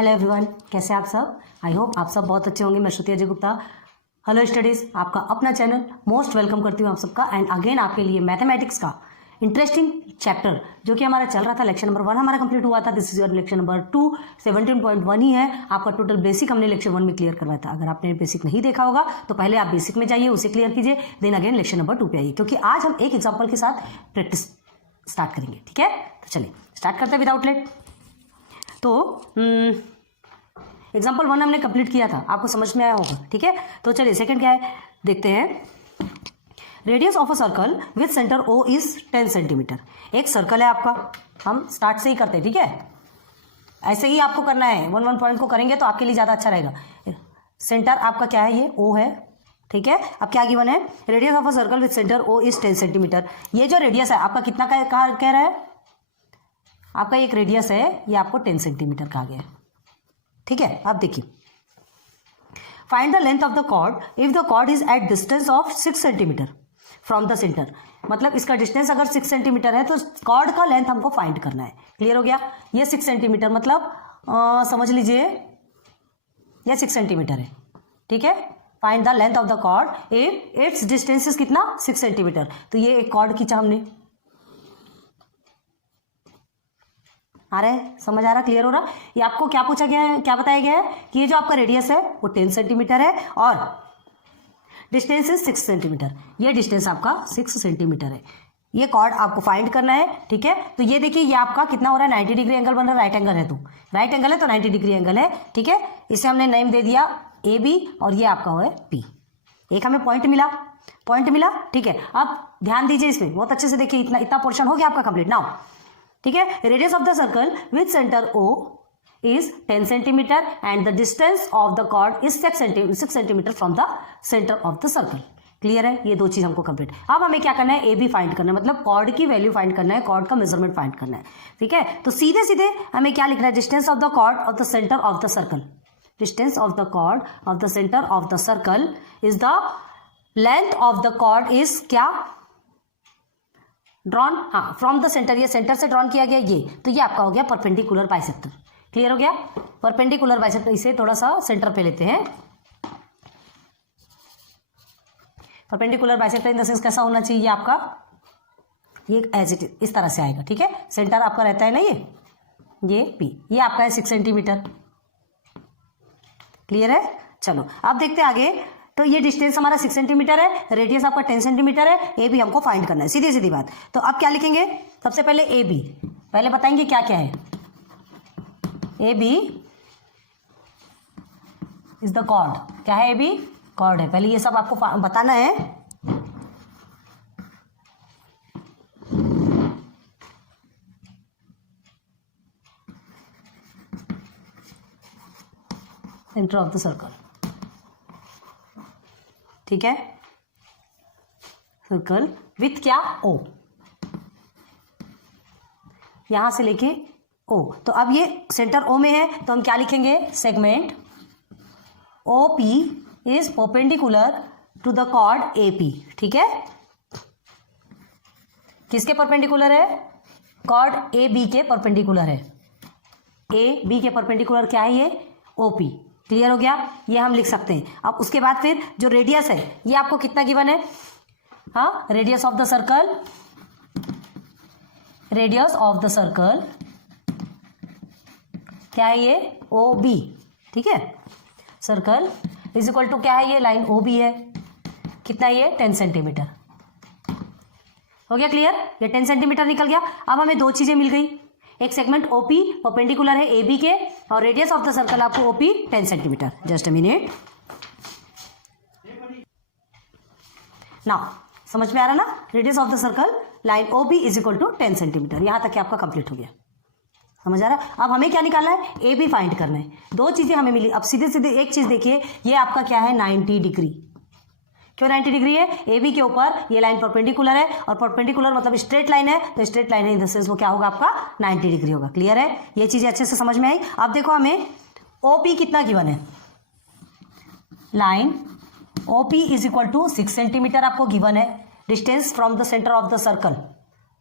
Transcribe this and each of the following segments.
Hello everyone, कैसे आप सब। आई होप आप सब बहुत अच्छे होंगे। मैं श्रुति अजय गुप्ता, हेलो स्टडीज़, आपका अपना चैनल मोस्ट वेलकम करती हूँ आप सबका। एंड अगेन आपके लिए मैथमेटिक्स का इंटरेस्टिंग चैप्टर जो कि हमारा चल रहा था, लेक्चर नंबर 1 हमारा कंप्लीट हुआ था। This is your lecture number 2, 17.1 ही है आपका टोटल बेसिक। हमने लेक्चर 1 में क्लियर करवाया था। अगर आपने बेसिक नहीं देखा होगा तो पहले आप बेसिक में जाइए, उसे क्लियर कीजिए, देन अगेन लेक्चर नंबर 2 पे आइए, क्योंकि आज हम एक एग्जाम्पल के साथ प्रैक्टिस स्टार्ट करेंगे। ठीक है, तो चलिए स्टार्ट करते हैं विदाउट लेट। तो एग्जाम्पल 1 हमने कंप्लीट किया था, आपको समझ में आया होगा। ठीक है, तो चलिए सेकंड क्या है देखते हैं। Radius of a circle with centre O is 10 centimetre. एक सर्कल है आपका, हम स्टार्ट से ही करते हैं। ठीक है, ऐसे ही आपको करना है, 1 पॉइंट को करेंगे तो आपके लिए ज़्यादा अच्छा रहेगा। सेंटर आपका क्या है, ये O है। ठीक है, अब क्या गिवन है, radius of a circle with centre O is 10 centimetre. ये जो रेडियस है आपका कितना का कह रहा है, आपका एक रेडियस है, ये आपको 10 सेंटीमीटर का आ गया है। ठीक है, अब देखिए, find the length of the chord if the chord is at distance of 6 centimetre from the centre. मतलब इसका डिस्टेंस अगर 6 सेंटीमीटर है तो कॉर्ड का लेंथ हमको फाइंड करना है। क्लियर हो गया, ये 6 सेंटीमीटर मतलब समझ लीजिए ये 6 सेंटीमीटर है। ठीक है, find the length of the chord if its distance is कितना, 6 सेंटीमीटर। तो ये एक कॉर्ड खींचा हमने, आ रहा है, समझ आ रहा, क्लियर हो रहा। ये आपको क्या पूछा गया है, क्या बताया गया है कि ये जो आपका रेडियस है वो 10 सेंटीमीटर है और डिस्टेंस इज 6 सेंटीमीटर। ये डिस्टेंस आपका 6 सेंटीमीटर है, ये कॉर्ड आपको फाइंड करना है। ठीक है, तो ये देखिए ये आपका कितना हो रहा है, 90 डिग्री एंगल बन रहा है। राइट एंगल है तो राइट एंगल है तो 90 डिग्री एंगल है। ठीक है, इसे हमने नेम दे दिया AB और ये आपका है P। एक हमें पॉइंट मिला। ठीक है, अब ध्यान दीजिए इसमें, बहुत अच्छे से देखिए, इतना पोर्शन हो गया आपका कंप्लीट नाउ। ठीक है, radius of the circle with centre O is 10 centimetre and the distance of the chord is 6 centimetre from the centre of the circle. Clear है, ये दो चीज हमको कंप्लीट। अब हमें क्या करना है, AB फाइंड करना है, मतलब कॉर्ड की वैल्यू फाइंड करना है, कॉर्ड का मेजरमेंट फाइंड करना है। ठीक है, तो सीधे सीधे हमें क्या लिखना है, distance of the chord of the centre of the circle. Distance of the chord of the centre of the circle is the length of the chord is क्या, ड्रॉन, हाँ, फ्रॉम द सेंटर, ये centre से drawn किया गया ये, तो ये आपका हो गया परपेंडिकुलर बाइसेक्टर। क्लियर हो गया, परपेंडिकुलर बाइसेक्टर। इसे थोड़ा सा सेंटर पे लेते हैं। Perpendicular bisector in the sense कैसा होना चाहिए आपका, ये एज इट इस तरह से आएगा। ठीक है, सेंटर आपका रहता है ना ये P, ये आपका है 6 सेंटीमीटर। क्लियर है, चलो अब देखते हैं आगे। तो ये डिस्टेंस हमारा 6 सेंटीमीटर है, रेडियस आपका 10 सेंटीमीटर है, AB हमको फाइंड करना है, सीधी सीधी बात। तो अब क्या लिखेंगे, सबसे पहले AB, पहले बताएंगे क्या क्या है। AB इज द कॉर्ड, क्या है AB, कॉर्ड है। पहले ये सब आपको बताना है। Centre of the circle. ठीक है, सर्कल विथ क्या, O, यहां से लेके O। तो अब ये सेंटर O में है तो हम क्या लिखेंगे, segment OP is perpendicular to the chord AP। ठीक है, किसके परपेंडिकुलर है, कॉर्ड AB के परपेंडिकुलर है। AB के परपेंडिकुलर क्या है, ये OP। क्लियर हो गया, ये हम लिख सकते हैं। अब उसके बाद फिर जो रेडियस है ये आपको कितना गिवन है, हाँ, radius of the circle, radius of the circle क्या है, ये OB। ठीक है, सर्कल इज इक्वल टू क्या है, ये लाइन OB है, कितना ये 10 सेंटीमीटर। हो गया क्लियर, ये 10 सेंटीमीटर निकल गया। अब हमें दो चीजें मिल गई, एक सेगमेंट OP परपेंडिकुलर है AB के, और रेडियस ऑफ द सर्कल आपको OP 10 सेंटीमीटर। जस्ट अ मिनट, नाउ समझ में आ रहा ना, radius of the circle line OB is equal to 10 centimetre. यहां तक आपका कंप्लीट हो गया, समझ आ रहा। अब हमें क्या निकालना है, AB फाइंड करना है। दो चीजें हमें मिली। अब सीधे सीधे एक चीज देखिए, ये आपका क्या है, 90 डिग्री। क्यों 90 डिग्री है, AB के ऊपर ये लाइन परपेंडिकुलर है, और परपेंडिकुलर मतलब स्ट्रेट लाइन है, तो स्ट्रेट लाइन है इन द सेंस वो क्या होगा आपका 90 डिग्री होगा। क्लियर है, ये चीजें अच्छे से समझ में आई। अब देखो हमें OP कितना गिवन है, line OP is equal to 6 centimetre आपको गिवन है। Distance from the centre of the circle,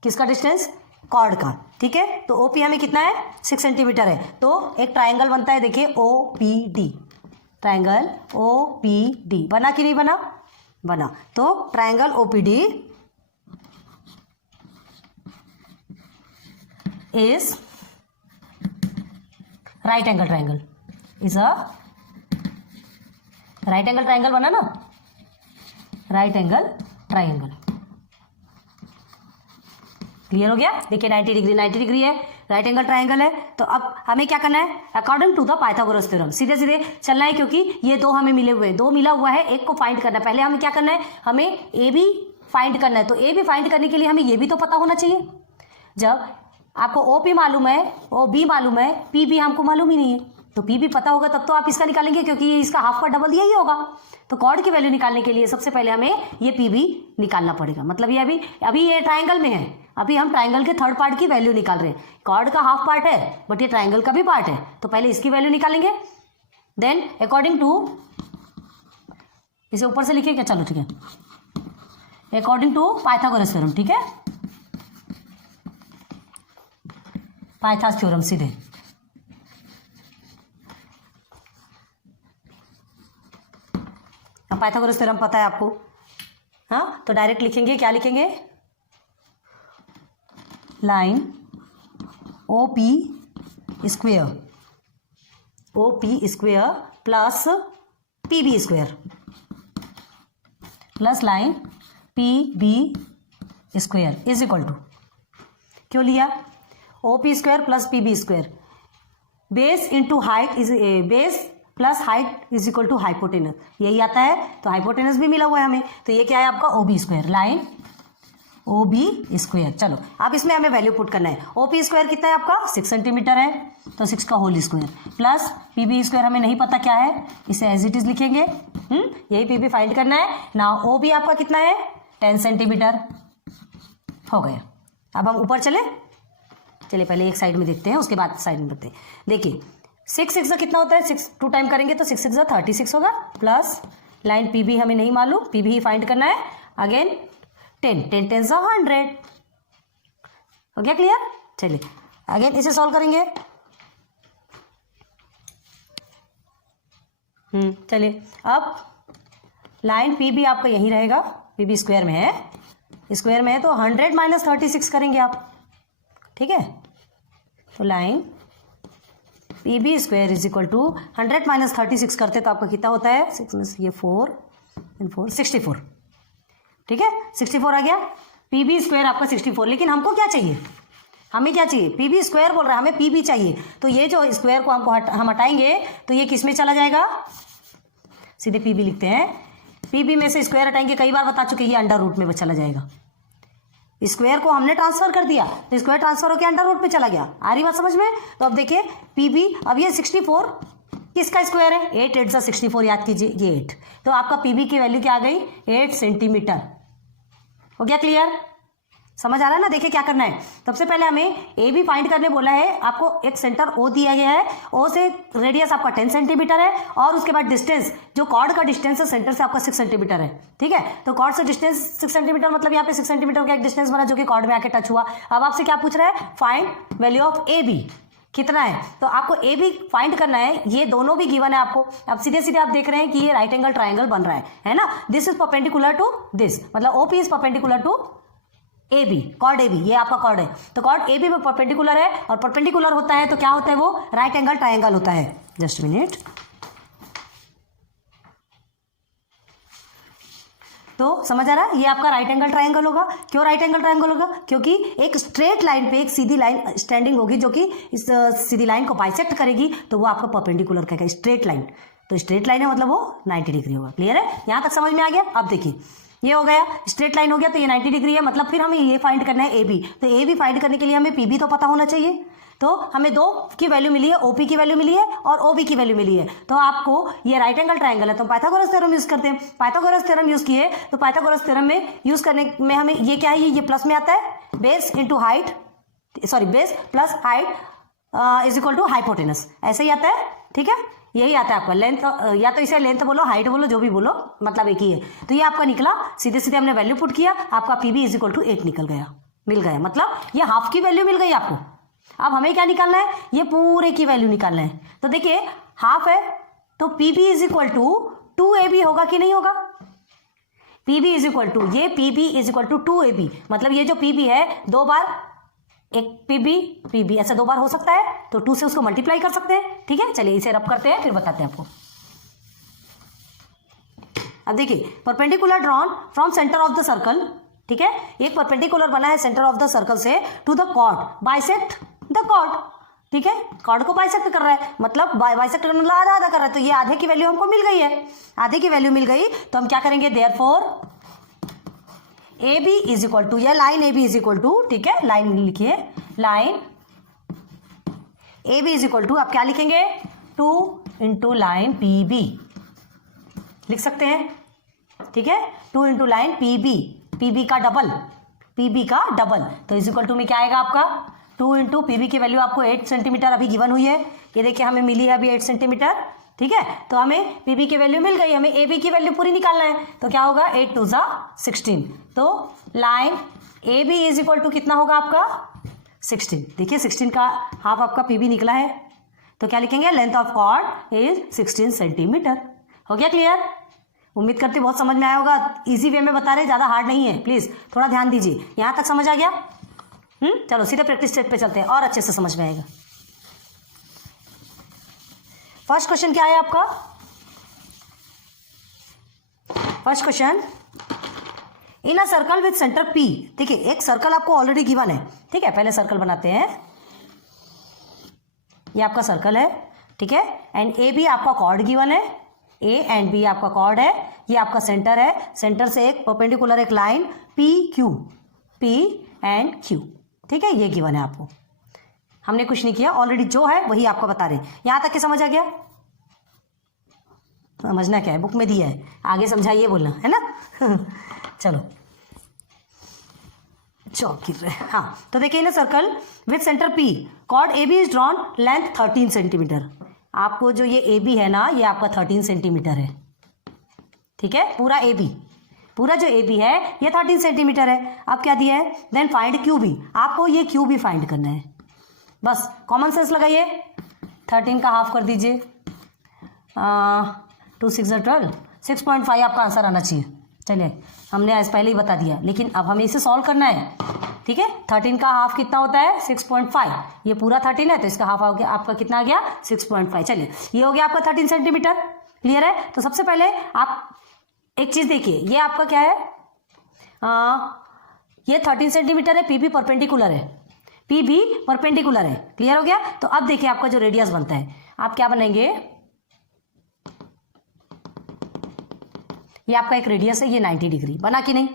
किसका डिस्टेंस, कॉर्ड का, ठीक है। तो ओपी हमें कितना है 6 सेंटीमीटर है, तो एक ट्राइंगल बनता है, देखिए ओपीडी, ट्राइंगल ओपीडी बना कि नहीं बना, बना। तो triangle OPD is right angle triangle, is a right angle triangle बना ना, राइट एंगल ट्राइंगल। क्लियर हो गया। देखिए 90 डिग्री 90 डिग्री है, राइट एंगल ट्राइंगल है। तो अब हमें क्या करना है, according to the Pythagoras theorem सीधे सीधे चलना है, क्योंकि ये दो हमें मिले हुए हैं, दो मिला हुआ है, एक को फाइंड करना है। पहले हमें क्या करना है, हमें ए बी फाइंड करना है। तो ए बी फाइंड करने के लिए हमें ये भी तो पता होना चाहिए। जब आपको ओ पी मालूम है, ओ बी मालूम है, पी बी हमको मालूम ही नहीं है, तो पी भी पता होगा तब तो आप इसका निकालेंगे, क्योंकि ये इसका हाफ का डबल दिया ही होगा। तो कॉर्ड की वैल्यू निकालने के लिए सबसे पहले हमें ये पी बी निकालना पड़ेगा। मतलब ये अभी ये ट्राइंगल में है, अभी हम ट्राइंगल के थर्ड पार्ट की वैल्यू निकाल रहे हैं। कॉर्ड का हाफ पार्ट है बट ये ट्राइंगल का भी पार्ट है, तो पहले इसकी वैल्यू निकालेंगे। देन अकॉर्डिंग टू, इसे ऊपर से लिखिए क्या, चलो ठीक है, अकॉर्डिंग टू पाइथागोरस थ्योरम, ठीक है, पाइथागोरस थ्योरम सीधे। अब पाइथागोरस थ्योरम पता है आपको, हाँ, तो डायरेक्ट लिखेंगे, क्या लिखेंगे, line O P square plus P B square plus line P B square is equal to, क्यों लिया, O P square plus P B square, base into height is base plus height is equal to hypotenuse, यही आता है। तो hypotenuse भी मिला हुआ है हमें, तो ये क्या है आपका O B square, line O B square. चलो अब इसमें हमें वैल्यू पुट करना है। ओ पी स्क्वायर कितना है आपका 6 सेंटीमीटर है, तो 6 का whole square plus P B square हमें नहीं पता क्या है, इसे एज इट इज लिखेंगे। यही पी बी फाइंड करना है ना। ओ बी आपका कितना है 10 सेंटीमीटर, हो गया। अब हम ऊपर चलिए पहले एक साइड में देखते हैं, उसके बाद साइड में देखते हैं। देखिए 6 6 कितना होता है, 6 2 टाइम करेंगे तो 6 6 36 होगा, प्लस लाइन पी बी हमें नहीं मालूम, पी बी ही फाइंड करना है। अगेन 10 10 10 100, हो गया क्लियर। चलिए अगेन इसे सॉल्व करेंगे। चलिए अब लाइन पी बी आपका यहीं रहेगा, पी बी स्क्वायर में है, स्क्वायर में है, तो 100 माइनस 36 करेंगे आप, ठीक है। तो line P B square is equal to 100 minus 36 करते तो आपका कितना होता है, 6 में ये 4 and 4 64, ठीक है, 64 आ गया। पी बी स्क्वायर आपका 64, लेकिन हमको क्या चाहिए, हमें क्या चाहिए, पी बी स्क्वायर बोल रहा है, हमें पी बी चाहिए। तो ये जो स्क्वायर को हम हटाएंगे तो ये किस में चला जाएगा, सीधे पी बी लिखते हैं। पी बी में से स्क्वायर हटाएंगे, कई बार बता चुके, ये अंडर रूट में चला जाएगा। स्क्वायर को हमने ट्रांसफर कर दिया तो स्क्वायर ट्रांसफर होकर अंडर रूट पे चला गया। आ रही बात समझ में। तो अब देखिए पी बी, अब ये 64 किसका स्क्वायर है, 8 8 सा 64, याद कीजिए ये 8। तो आपका पी बी की वैल्यू क्या आ गई 8 सेंटीमीटर। हो गया क्लियर, समझ आ रहा है ना। देखिए क्या करना है, सबसे पहले हमें ए बी फाइंड करने बोला है। आपको एक सेंटर ओ दिया गया है, ओ से रेडियस आपका 10 सेंटीमीटर है, और उसके बाद डिस्टेंस, जो कॉर्ड का डिस्टेंस है सेंटर से आपका 6 सेंटीमीटर है, ठीक है। तो कॉर्ड से डिस्टेंस 6 सेंटीमीटर, मतलब यहाँ पे 6 सेंटीमीटर का एक डिस्टेंस बना जो कि कॉर्ड में आके टच हुआ। अब आपसे क्या पूछ रहा है, find value of A B कितना है। तो आपको ए बी फाइंड करना है, ये दोनों भी गिवन है आपको। अब सीधे सीधे आप देख रहे हैं कि ये राइट एंगल ट्राइंगल बन रहा है ना। This is perpendicular to this, मतलब O P is perpendicular to A B, chord A B, ये आपका कॉर्ड है। तो कॉर्ड ए बी में परपेंडिकुलर है, और परपेंडिकुलर होता है तो क्या होता है, वो राइट एंगल ट्राइंगल होता है। Just minute. तो समझ आ रहा है, ये आपका राइट एंगल ट्राइंगल होगा। क्यों राइट एंगल ट्राइंगल होगा, क्योंकि एक स्ट्रेट लाइन पे एक सीधी लाइन स्टैंडिंग होगी जो कि इस सीधी लाइन को बाइसेक्ट करेगी, तो वो आपका परपेंडिकुलर कहेगा, स्ट्रेट लाइन। तो स्ट्रेट लाइन है मतलब वो 90 डिग्री होगा। क्लियर है, यहां तक समझ में आ गया। अब देखिए ये हो गया, स्ट्रेट लाइन हो गया, तो ये 90 डिग्री है, मतलब फिर हमें ये फाइंड करना है ए बी। तो ए बी फाइंड करने के लिए हमें पी बी तो पता होना चाहिए। तो हमें दो की वैल्यू मिली है, ओपी की वैल्यू मिली है और ओबी की वैल्यू मिली है। तो आपको ये राइट एंगल ट्राइंगल है, तो पाइथागोरस थ्योरम यूज करते हैं। पाइथागोरस थ्योरम यूज किए, तो पाइथागोरस थ्योरम में यूज करने में हमें ये क्या है, ये प्लस में आता है, base into height, sorry base plus height is equal to hypotenuse, ऐसे ही आता है, ठीक है। यही आता है आपका लेंथ, या तो इसे लेंथ बोलो, हाइट बोलो, जो भी बोलो, मतलब एक ही है। तो ये आपका निकला, सीधे सीधे हमने वैल्यू पुट किया, आपका P B is equal to 8 निकल गया। मिल गया, मतलब ये हाफ की वैल्यू मिल गई आपको। अब हमें क्या निकालना है, ये पूरे की वैल्यू निकालना है। तो देखिए हाफ है तो P B is equal to 2ab होगा कि नहीं होगा। P B is equal to, ये P B is equal to 2ab, मतलब ये जो पी बी है 2 बार एक पी बी ऐसा 2 बार हो सकता है, तो 2 से उसको मल्टीप्लाई कर सकते हैं। ठीक है, चलिए इसे रब करते हैं फिर बताते हैं आपको। अब देखिए perpendicular drawn from centre of the circle, ठीक है, एक परपेंडिकुलर बना है सेंटर ऑफ द सर्कल से to the chord, bisect the chord. ठीक है, कॉर्ड को बाइसेक्ट कर रहा है, मतलब बाइसेक्ट करने मतलब आधा आधा कर रहा है, तो ये आधे की वैल्यू हमको मिल गई है, आधे की वैल्यू मिल गई। तो हम क्या करेंगे, therefore A B is equal to, यह line A B is equal to, ठीक है, लाइन लिखिए, line A B is equal to, आप क्या लिखेंगे 2 इंटू लाइन पी बी लिख सकते हैं। ठीक है, 2 इंटू लाइन पी बी का डबल, पी बी का डबल, तो इज इक्वल टू में क्या आएगा आपका 2 इंटू पी बी की वैल्यू आपको 8 सेंटीमीटर अभी गिवन हुई है, ये देखिए हमें मिली है अभी 8 सेंटीमीटर। ठीक है, तो हमें पी बी की वैल्यू मिल गई, हमें ए बी की वैल्यू पूरी निकालना है, तो क्या होगा 8 2 16, तो line A B is equal to कितना होगा आपका 16। देखिए 16 का हाफ आपका पी बी निकला है, तो क्या लिखेंगे, length of chord is 16 centimetre. हो गया क्लियर, उम्मीद करती बहुत समझ में आया होगा, इजी वे में बता रहे, ज़्यादा हार्ड नहीं है, प्लीज़ थोड़ा ध्यान दीजिए। यहाँ तक समझ आ गया, चलो सीधे प्रैक्टिस सेट पे चलते हैं और अच्छे से समझ में आएगा। फर्स्ट क्वेश्चन क्या है आपका, first question, in a circle with centre P, ठीक है, एक सर्कल आपको ऑलरेडी गिवन है। ठीक है, पहले सर्कल बनाते हैं, ये आपका सर्कल है, ठीक है, एंड ए बी आपका कॉर्ड गिवन है, ए एंड बी आपका कॉर्ड है, ये आपका सेंटर है, सेंटर से एक परपेंडिकुलर एक line P Q, P and Q. ठीक है, ये गिवन है आपको, हमने कुछ नहीं किया, ऑलरेडी जो है वही आपको बता रहे हैं। यहां तक के समझ आ गया, समझना क्या है, बुक में दिया है, आगे समझाइए बोलना है ना चलो चौक गिर रहे, हाँ, तो देखिए ना circle with centre P, chord A B is drawn, length 13 centimetre. आपको जो ये ए बी है ना, ये आपका 13 सेंटीमीटर है। ठीक है, पूरा ए बी, पूरा जो ए बी है ये 13 सेंटीमीटर है। अब क्या दिया है, देन फाइंड क्यू बी, आपको ये क्यू बी फाइंड करना है, बस कॉमन सेंस लगाइए, 13 का हाफ कर दीजिए, 2 6 12, 6.5 आपका आंसर आना चाहिए। चलिए हमने आज पहले ही बता दिया, लेकिन अब हमें इसे सॉल्व करना है। ठीक है, 13 का हाफ कितना होता है 6.5, ये पूरा 13 है तो इसका हाफ आपका कितना आ गया 6.5। चलिए ये हो गया आपका 13 सेंटीमीटर, क्लियर है। तो सबसे पहले आप एक चीज देखिए, ये आपका क्या है, ये 13 सेंटीमीटर है, पी बी परपेंडिकुलर है, पी बी परपेंडिकुलर है, क्लियर हो गया। तो अब देखिए आपका जो रेडियस बनता है, आप क्या बनाएंगे, ये आपका एक रेडियस है, ये 90 डिग्री बना कि नहीं,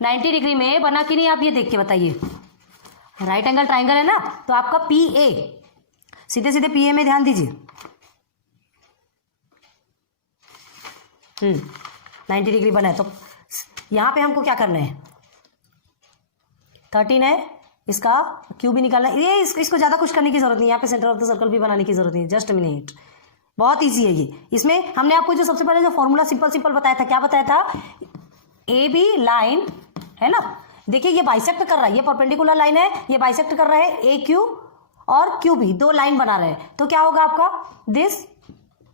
90 डिग्री में बना कि नहीं, आप ये देख के बताइए। राइट एंगल ट्राइंगल है ना, तो आपका पी ए, सीधे सीधे पी ए में ध्यान दीजिए, 90 डिग्री बना है, तो यहाँ पे हमको क्या करना है, 13 है, इसका क्यू भी निकालना है, ये इसको ज़्यादा कुछ करने की जरूरत नहीं, यहाँ पे सेंटर ऑफ द सर्कल भी बनाने की जरूरत नहीं, जस्ट अ मिनट, बहुत इजी है ये। इसमें हमने आपको जो सबसे पहले जो फॉर्मूला सिंपल बताया था, क्या बताया था, ए बी लाइन है ना, देखिए ये बाइसेक्ट कर रहा है, ये परपेंडिकुलर लाइन है, ये बाइसेक्ट कर रहा है, ए क्यू और क्यू बी, 2 लाइन बना रहे हैं, तो क्या होगा आपका, this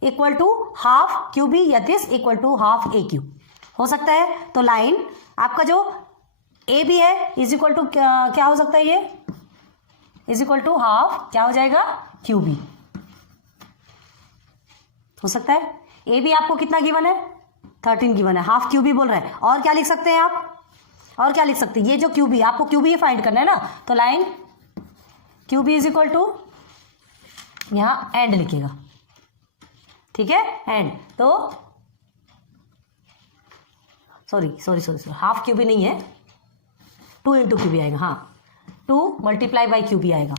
equal to half Q B या this equal to half A Q हो सकता है। तो लाइन आपका जो ए बी है इज इक्वल टू क्या हो सकता है, ये इज इक्वल टू हाफ क्या हो जाएगा क्यू बी हो सकता है। ए बी आपको कितना गिवन है 13 गिवन है, हाफ क्यू बी बोल रहा है, और क्या लिख सकते हैं आप, और क्या लिख सकते हैं, ये जो क्यू बी, आपको क्यू बी फाइंड करना है ना, तो line Q B is equal to यहाँ एंड लिखेगा, ठीक है, एंड, तो सॉरी हाफ क्यू बी नहीं है, 2 इंटू क्यू बी आएगा, हाँ 2 मल्टीप्लाई बाई क्यू बी आएगा,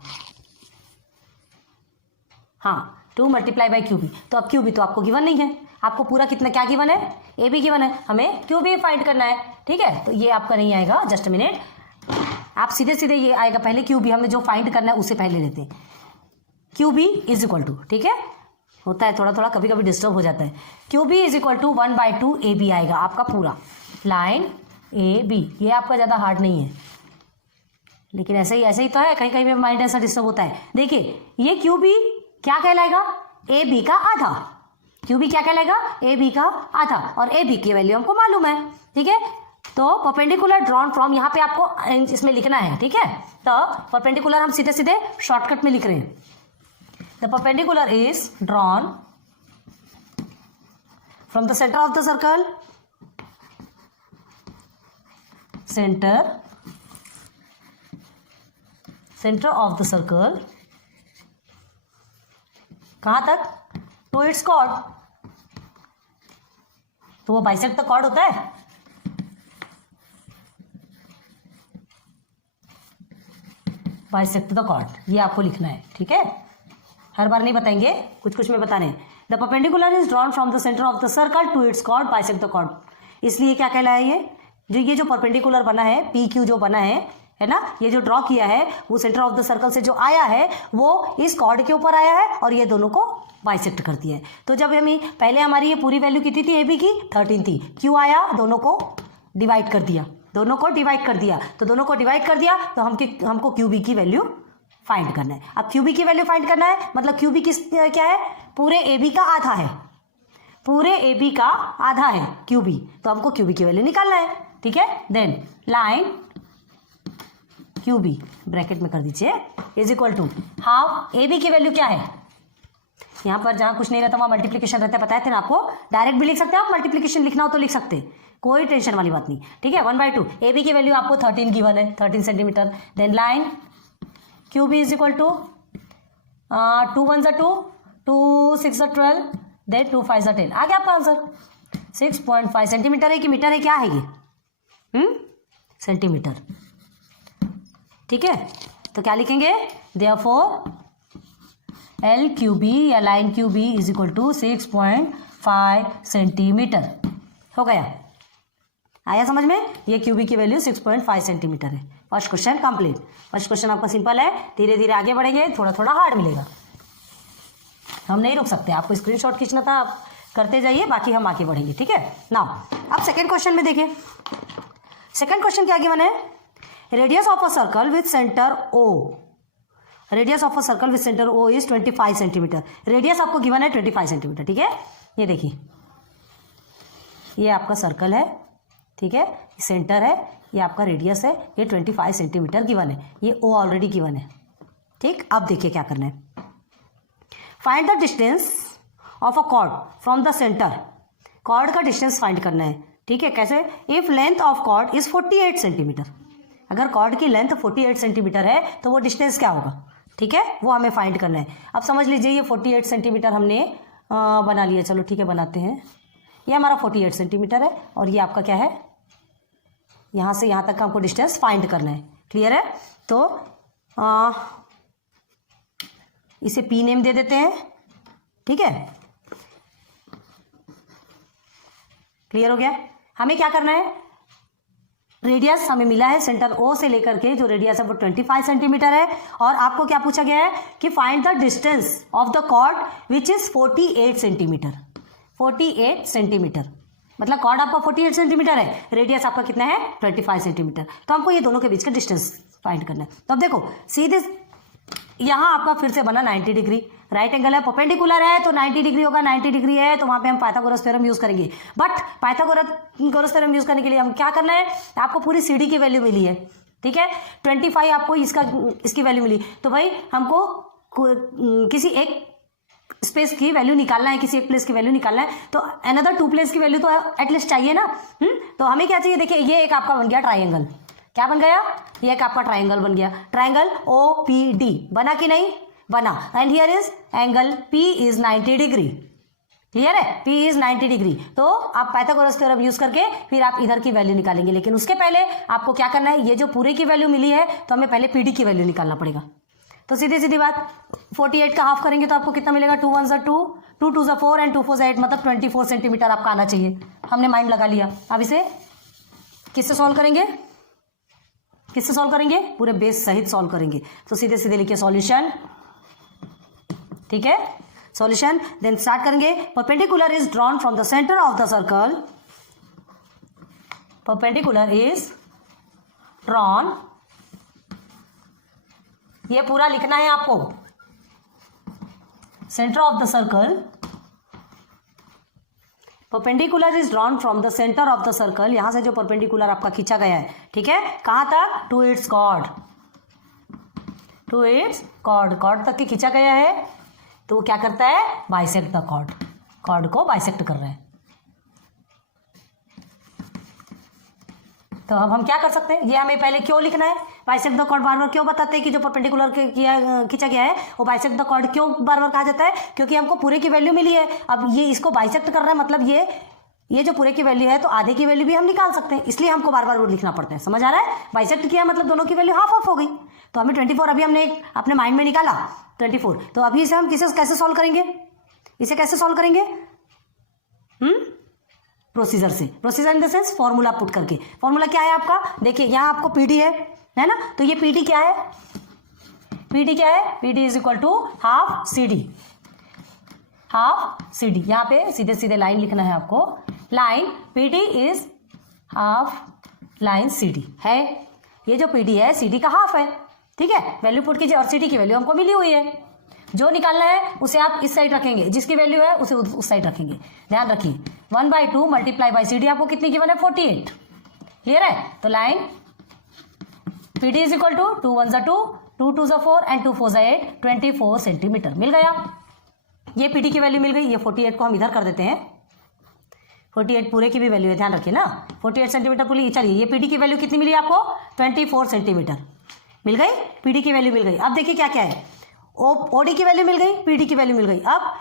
हाँ 2 मल्टीप्लाई बाई क्यू बी। तो अब क्यू बी तो आपको गिवन नहीं है, आपको पूरा कितना क्या गिवन है, ए बी गिवन है, हमें क्यू बी फाइंड करना है। ठीक है, तो ये आपका नहीं आएगा, जस्ट अ मिनट, आप सीधे सीधे ये आएगा, पहले क्यू बी हमें जो फाइंड करना है उसे पहले लेते हैं, Q B is equal to, ठीक है, होता है थोड़ा थोड़ा कभी कभी डिस्टर्ब हो जाता है, Q B is equal to 1/2 A B आएगा आपका पूरा, लाइन ए बी, ये आपका ज़्यादा हार्ड नहीं है, लेकिन ऐसे ही तो है, कहीं कहीं पे माइंड ऐसा डिस्टर्ब होता है। देखिए ये क्यू बी क्या कहलाएगा, ए बी का आधा, क्यू बी क्या कहलाएगा, ए बी का आधा, और ए बी की वैल्यू हमको मालूम है, ठीक है। तो परपेंडिकुलर ड्रॉन फ्रॉम, यहाँ पे आपको इसमें लिखना है, ठीक है। तो परपेंडिकुलर हम सीधे सीधे शॉर्टकट में लिख रहे हैं, the perpendicular is drawn from the centre of the circle, centre of the circle, कहां तक, टू इट्स कॉर्ड। तो वो बाइसेक्ट द कॉर्ड होता है, बाइसेक्ट द कॉर्ड, ये आपको लिखना है, ठीक है। हर बार नहीं बताएंगे, कुछ कुछ में बता रहे हैं। The perpendicular is drawn from the centre of the circle to its chord bisect the chord. इसलिए क्या कहलाए ये जो परपेंडिकुलर बना है, पी क्यू जो बना है ना, ये जो ड्रॉ किया है वो सेंटर ऑफ द सर्कल से जो आया है वो इस कॉर्ड के ऊपर आया है और ये दोनों को बाइसेक्ट कर दिया है। तो जब पहले हमारी ये पूरी वैल्यू कितनी थी, ए बी की 13 थी, क्यू आया, दोनों को डिवाइड कर दिया, तो दोनों को डिवाइड कर दिया, तो हमको क्यू बी की वैल्यू फाइंड करना है। अब क्यू बी की वैल्यू फाइंड करना है, मतलब क्यू बी क्या है, पूरे ए बी का आधा है, पूरे ए बी का आधा है क्यू बी, तो हमको क्यू बी की वैल्यू निकालना है, ठीक है। Then line Q B bracket में कर दीजिए is equal to half, A B की वैल्यू क्या है, यहाँ पर जहाँ कुछ नहीं रहता वहाँ मल्टीप्लीकेशन रहता है, बताए थे ना आपको, डायरेक्ट भी लिख सकते हैं आप, मल्टीप्लीकेशन लिखना हो तो लिख सकते, कोई टेंशन वाली बात नहीं, ठीक है। 1/2, ए बी की वैल्यू आपको 13 गिवन है, 13 centimetre. Then line Q B is equal to 2 1 2, 2 6 12, then 2 5 10, आ गया आपका आंसर। 6.5 सेंटीमीटर है कि मीटर है, क्या है ये, सेंटीमीटर, ठीक है। तो क्या लिखेंगे, देयरफॉर एल क्यू बी या line Q B is equal to 6.5 centimetre, हो गया, आया समझ में, ये क्यू बी की वैल्यू 6.5 सेंटीमीटर है। First question complete. First question आपका सिंपल है, धीरे धीरे आगे बढ़ेंगे, थोड़ा थोड़ा हार्ड मिलेगा, हम नहीं रुक सकते, आपको स्क्रीनशॉट खींचना था, आप करते जाइए, बाकी हम आगे बढ़ेंगे, ठीक है। नाउ अब सेकेंड क्वेश्चन में देखिए, सेकेंड क्वेश्चन क्या गिवन है, radius of a circle with centre O, radius of a circle with centre O is 25 centimetre, radius आपको गिवन है 25 सेंटीमीटर, ठीक है। ये देखिए, ये आपका सर्कल है, ठीक है, सेंटर है, ये आपका रेडियस है, ये 25 सेंटीमीटर गिवन है, ये ओ ऑलरेडी गिवन है, ठीक। अब देखिए क्या करना है, find the distance of a chord from the centre, chord का डिस्टेंस फाइंड करना है, ठीक है। कैसे, if length of chord is 48 centimetre, अगर कॉर्ड की लेंथ 48 सेंटीमीटर है तो वो डिस्टेंस क्या होगा, ठीक है, वो हमें फाइंड करना है। अब समझ लीजिए ये 48 सेंटीमीटर हमने बना लिया, चलो ठीक है बनाते हैं, ये हमारा 48 सेंटीमीटर है और ये आपका क्या है, यहाँ से यहाँ तक का हमको डिस्टेंस फाइंड करना है, क्लियर है। तो इसे पी नेम दे देते हैं, ठीक है, क्लियर हो गया। हमें क्या करना है, रेडियस हमें मिला है सेंटर ओ से लेकर के, जो रेडियस है वो 25 सेंटीमीटर है, और आपको क्या पूछा गया है कि find the distance of the chord which is 48 centimetre, 48 centimetre, मतलब कॉर्ड आपका 48 सेंटीमीटर है, रेडियस आपका कितना है 25 सेंटीमीटर, तो हमको ये दोनों के बीच का डिस्टेंस फाइंड करना है। तो अब देखो सीधे यहाँ आपका फिर से बना 90 डिग्री, राइट एंगल है, परपेंडिकुलर है तो 90 डिग्री होगा, 90 डिग्री है तो वहाँ पे हम पाइथागोरस थ्योरम यूज करेंगे। बट पाइथागोरस थ्योरम यूज करने के लिए हम क्या करना है, आपको पूरी सीडी की वैल्यू मिली है, ठीक है, 25 आपको इसकी वैल्यू मिली, तो भाई हमको किसी एक स्पेस की वैल्यू निकालना है, किसी एक प्लेस की वैल्यू निकालना है, तो अनदर 2 प्लेस की वैल्यू तो एटलीस्ट चाहिए ना। तो हमें क्या चाहिए, देखिए ये एक आपका बन गया ट्राइंगल, क्या बन गया, ये एक आपका ट्राइंगल बन गया, ट्राइंगल OPD बना कि नहीं बना, and here is angle P is 90 degree, clear है, P इज 90 डिग्री। तो आप पाइथागोरस थ्योरम यूज करके फिर आप इधर की वैल्यू निकालेंगे, लेकिन उसके पहले आपको क्या करना है, ये जो पूरे की वैल्यू मिली है तो हमें पहले PD की वैल्यू निकालना पड़ेगा। तो सीधी सीधी बात, 48 का हाफ करेंगे तो आपको कितना मिलेगा, 2 1 2, 2 2 4 एंड 2 4 8, मतलब 24 सेंटीमीटर आपका आना चाहिए। हमने माइंड लगा लिया। अब इसे किससे सॉल्व करेंगे, किससे सॉल्व करेंगे, पूरे बेस सहित सॉल्व करेंगे। तो सीधे सीधे लिखिए सॉल्यूशन, ठीक है, सॉल्यूशन। देन स्टार्ट करेंगे, perpendicular is drawn from the centre of the circle, perpendicular is drawn, ये पूरा लिखना है आपको, centre of the circle, perpendicular is drawn from the centre of the circle, यहां से जो परपेंडिकुलर आपका खींचा गया है, ठीक है, कहां तक, to its chord, to its chord, chord तक के खींचा गया है, तो वो क्या करता है, बाइसेक्ट द कॉर्ड, कॉर्ड को बाइसेक्ट कर रहा है। तो अब हम क्या कर सकते हैं, ये हमें पहले क्यों लिखना है, बाइसेक्ट द कॉर्ड बार बार क्यों बताते हैं कि जो परपेंडिकुलर खींचा गया है वो बाइसेक्ट द कॉर्ड क्यों बार बार कहा जाता है, क्योंकि हमको पूरे की वैल्यू मिली है, अब ये इसको बाइसेक्ट कर रहा है, मतलब ये जो पूरे की वैल्यू है तो आधे की वैल्यू भी हम निकाल सकते हैं, इसलिए हमको बार बार लिखना पड़ता है, समझ आ रहा है, बाइसेक्ट किया मतलब दोनों की वैल्यू हाफ हाफ हो गई, तो हमें 24 अभी हमने अपने माइंड में निकाला 24, तो अभी इसे हम कैसे सॉल्व करेंगे, इसे कैसे सॉल्व करेंगे, प्रोसीजर से, procedure in the sense formula put करके, फॉर्मूला क्या है आपका, देखिए यहाँ आपको पीडी है ना, तो ये पीडी क्या है, पीडी क्या है, PD is equal to half C D, half C D, यहाँ पे सीधे सीधे लाइन लिखना है आपको, line PD is half line C D है, ये जो पीडी है सी डी का हाफ है, ठीक है, वैल्यू पुट कीजिए और सी डी की वैल्यू हमको मिली हुई है, जो निकालना है उसे आप इस साइड रखेंगे, जिसकी वैल्यू है उसे उस साइड रखेंगे, ध्यान रखिए 1/2 मल्टीप्लाई बाई सी डी आपको कितनी गिवन है 48, क्लियर है, तो line P D is equal to 2 1 2, 2 2 4 and 2 4 8, 24 centimetre मिल गया, ये पी डी की वैल्यू मिल गई, ये 48 को हम इधर कर देते हैं, 48 पूरे की भी वैल्यू है, ध्यान रखिए ना, 48 सेंटीमीटर पूरी, चलिए ये पीडी की वैल्यू कितनी मिली आपको 24 सेंटीमीटर मिल गई, पीडी की वैल्यू मिल गई, अब देखिए क्या क्या है, ओडी की वैल्यू मिल गई, पीडी की वैल्यू मिल गई, अब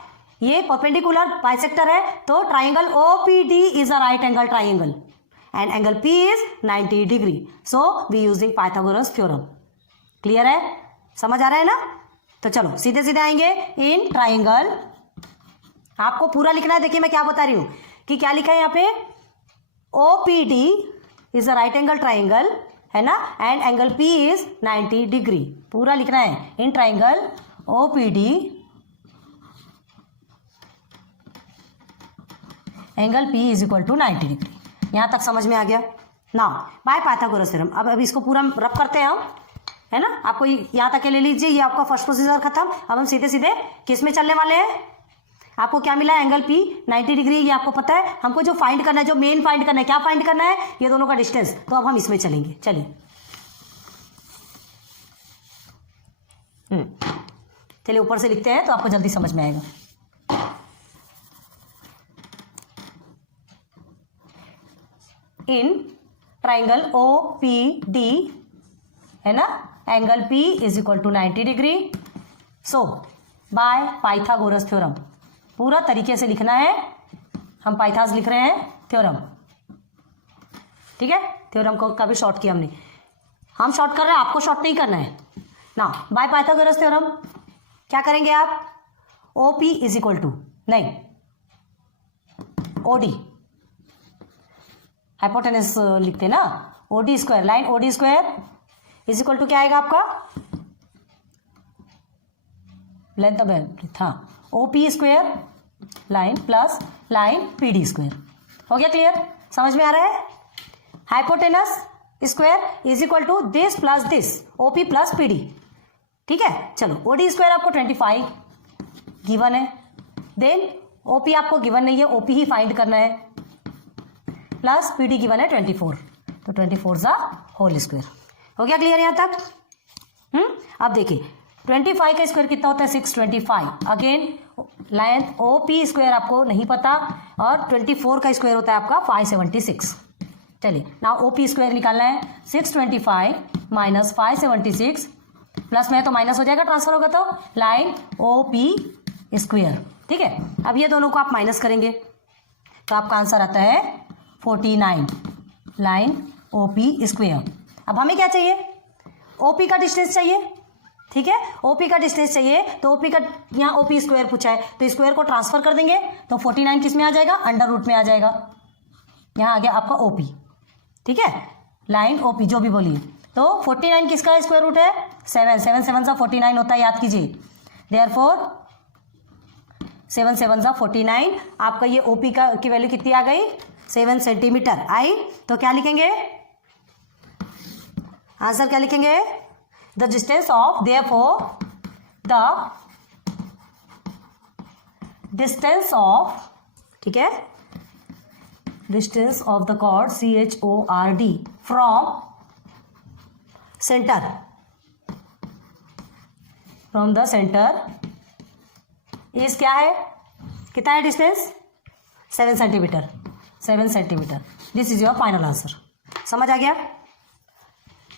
ये परपेंडिकुलर बाइसेक्टर है तो triangle OPD is a right angle triangle and angle P is 90 degree, so we using Pythagoras theorem, clear है, समझ आ रहा है ना, तो चलो सीधे सीधे आएंगे, इन ट्राइंगल, आपको पूरा लिखना है, देखिए मैं क्या बता रही हूं कि क्या लिखा है यहाँ पे, OPD is a right angle triangle है ना, and angle P is 90 degree, पूरा लिखना है, in triangle OPD angle P is equal to 90 degree, यहां तक समझ में आ गया ना, बाय पाइथागोरस थ्योरम, अब इसको पूरा रब करते हैं हम, है ना, आपको यहां तक के ले लीजिए, ये आपका फर्स्ट प्रोसीजर खत्म, अब हम सीधे सीधे किस में चलने वाले हैं, आपको क्या मिला, एंगल पी 90 डिग्री, ये आपको पता है, हमको जो फाइंड करना है, जो मेन फाइंड करना है, क्या फाइंड करना है, ये दोनों का डिस्टेंस, तो अब हम इसमें चलेंगे, चलिए चलिए ऊपर से लिखते हैं तो आपको जल्दी समझ में आएगा, in triangle O P D है ना, angle P is equal to 90 degree, so by Pythagoras theorem, पूरा तरीके से लिखना है, हम पाइथास लिख रहे हैं थ्योरम, ठीक है, थ्योरम को का भी शॉर्ट किया हमने, हम शॉर्ट कर रहे हैं, आपको शॉर्ट नहीं करना है ना, बाय पाइथागोरस थ्योरम क्या करेंगे आप, O P is equal to, नहीं ओडी, हाइपोटेनस लिखते हैं ना, OD square, line OD square is equal to क्या आएगा आपका, लेंथ ऑफ हाँ OP square line plus line PD square, हो गया क्लियर, समझ में आ रहा है, hypotenuse square is equal to this plus this, OP plus PD, ठीक है, चलो ओडी स्क्वायर आपको 25 गिवन है, देन ओपी आपको गिवन नहीं है, ओपी ही फाइंड करना है, प्लस पीडी गिवन है 24, तो 24 ज़ा होल स्क्वायर, हो गया क्लियर यहाँ तक, अब देखिए 25 का स्क्वायर कितना होता है 625, again length O P square आपको नहीं पता, और 24 का स्क्वायर होता है आपका 576, चलिए ना ओ पी स्क्वायर निकालना है, 625 माइनस 576 प्लस में तो माइनस हो जाएगा, ट्रांसफर होगा तो लाइन ओ पी स्क्वायर, ठीक है, अब ये दोनों को आप माइनस करेंगे तो आपका आंसर आता है 49 लाइन ओ पी स्क्वायर, अब हमें क्या चाहिए, ओपी का डिस्टेंस चाहिए, ठीक है, ओपी का डिस्टेंस चाहिए, तो ओपी का यहाँ ओपी स्क्वायर पूछा है, तो स्क्वायर को ट्रांसफर कर देंगे तो 49 किस में आ जाएगा, अंडर रूट में आ जाएगा, यहाँ आ गया आपका ओपी, ठीक है, लाइन ओपी जो भी बोलिए, तो 49 किसका स्क्वायर रूट है 7, 7 7 सा 49 होता है, याद कीजिए, देयरफॉर 7 7 सा 49, आपका ये ओपी का की वैल्यू कितनी आ गई 7 सेंटीमीटर आई। तो क्या लिखेंगे आंसर, क्या लिखेंगे? The distance of therefore the distance of, ठीक है, distance of the chord CHORD from centre, from the centre is क्या है, कितना है distance? 7 centimetre, 7 centimetre. This is your final answer. समझ आ गया?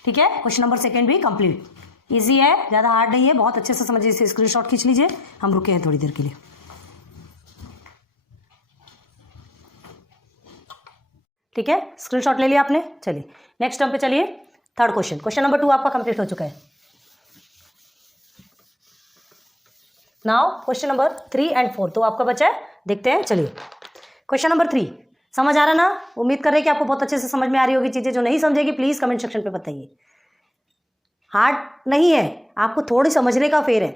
ठीक है, क्वेश्चन नंबर 2 भी कंप्लीट। इजी है, ज़्यादा हार्ड नहीं है, बहुत अच्छे से समझिए। इसे स्क्रीनशॉट खींच लीजिए, हम रुके हैं थोड़ी देर के लिए। ठीक है, स्क्रीनशॉट ले लिया आपने। चलिए नेक्स्ट टर्म पे चलिए। थर्ड क्वेश्चन, क्वेश्चन नंबर 2 आपका कंप्लीट हो चुका है। नाउ क्वेश्चन नंबर 3 एंड 4 तो आपका बचा है, देखते हैं। चलिए क्वेश्चन नंबर 3 समझ आ रहा ना? उम्मीद कर रहे हैं कि आपको बहुत अच्छे से समझ में आ रही होगी चीज़ें। जो नहीं समझेगी प्लीज़ कमेंट सेक्शन पे बताइए। हार्ड नहीं है, आपको थोड़ी समझने का फेर है।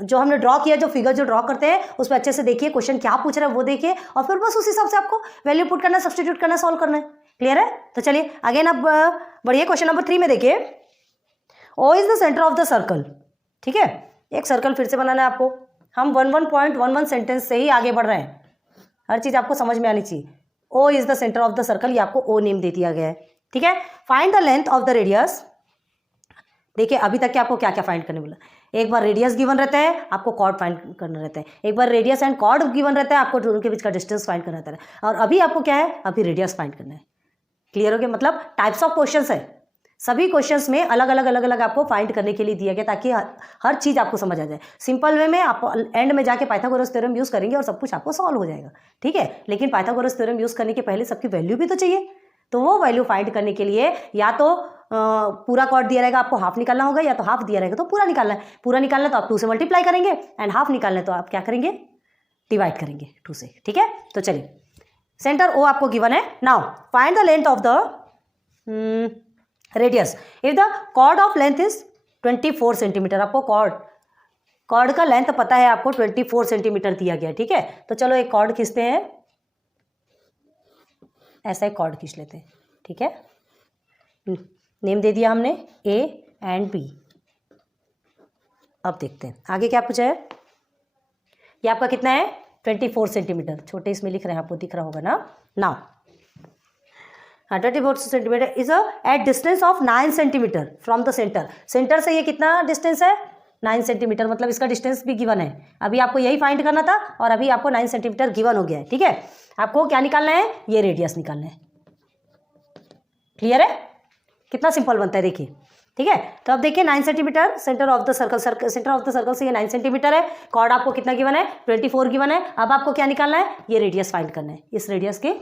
जो हमने ड्रॉ किया, जो फिगर जो ड्रॉ करते हैं उस पर अच्छे से देखिए, क्वेश्चन क्या पूछ रहा है वो देखिए, और फिर बस उस हिसाब से आपको वैल्यू पुट करना, सब्स्टिट्यूट करना, सॉल्व करना है। क्लियर है? तो चलिए अगेन अब बढ़िए। क्वेश्चन नंबर 3 में देखिए, O is the centre of the circle. ठीक है, एक सर्कल फिर से बनाना है आपको। हम 11.11 सेंटेंस से ही आगे बढ़ रहे हैं, हर चीज़ आपको समझ में आनी चाहिए। O is the centre of the circle, ये आपको ओ नेम दे दिया गया है। ठीक है, find the length of the radius. देखिए अभी तक के आपको क्या क्या फाइंड करने बोला। एक बार रेडियस गिवन रहता है, आपको कॉर्ड फाइंड करना रहता है। एक बार रेडियस एंड कॉर्ड गिवन रहता है, आपको दोनों के बीच का डिस्टेंस फाइंड करना रहता है। और अभी आपको क्या है, अभी रेडियस फाइंड करना है। क्लियर हो गया? मतलब टाइप्स ऑफ क्वेश्चंस है, सभी क्वेश्चंस में अलग अलग आपको फाइंड करने के लिए दिया गया, ताकि हर चीज़ आपको समझ आ जाए। सिंपल वे में आप एंड में जाके पाइथागोरस थ्योरम यूज़ करेंगे और सब कुछ आपको सॉल्व हो जाएगा। ठीक है, लेकिन पाइथागोरस थ्योरम यूज़ करने के पहले सबकी वैल्यू भी तो चाहिए। तो वो वैल्यू फाइंड करने के लिए या तो पूरा कॉर्ड दिया रहेगा, आपको हाफ निकालना होगा, या तो हाफ दिया रहेगा तो पूरा निकालना है। पूरा निकालना है तो आप 2 से मल्टीप्लाई करेंगे, एंड हाफ निकालना है तो आप क्या करेंगे, डिवाइड करेंगे 2 से। ठीक है, तो चलिए सेंटर ओ आपको गिवन है। Now find the length of the radius if the chord of length is 24 centimetre. आपको कॉर्ड का लेंथ पता है, आपको 24 सेंटीमीटर दिया गया। ठीक है, तो चलो एक कॉर्ड खींचते हैं, ऐसा एक कॉर्ड खींच लेते हैं। ठीक है, नेम दे दिया हमने ए एंड बी। अब देखते हैं आगे क्या पूछा है। ये आपका कितना है, 24 सेंटीमीटर। छोटे इसमें लिख रहे हैं, आपको दिख रहा होगा ना। Now 24 centimetre is at distance of 9 centimetre from the centre. Centre से ये कितना डिस्टेंस है, 9 सेंटीमीटर। मतलब इसका डिस्टेंस भी गिवन है। अभी आपको यही फाइंड करना था और अभी आपको 9 सेंटीमीटर गिवन हो गया है। ठीक है, आपको क्या निकालना है, ये रेडियस निकालना है। क्लियर है? कितना सिंपल बनता है देखिए। ठीक है, तो अब देखिए 9 centimetre centre of the circle, centre of the circle से ये 9 सेंटीमीटर है। कॉर्ड आपको कितना गिवन है, 24 गिवन है। अब आपको क्या निकालना है, ये रेडियस फाइंड करना है, इस रेडियस के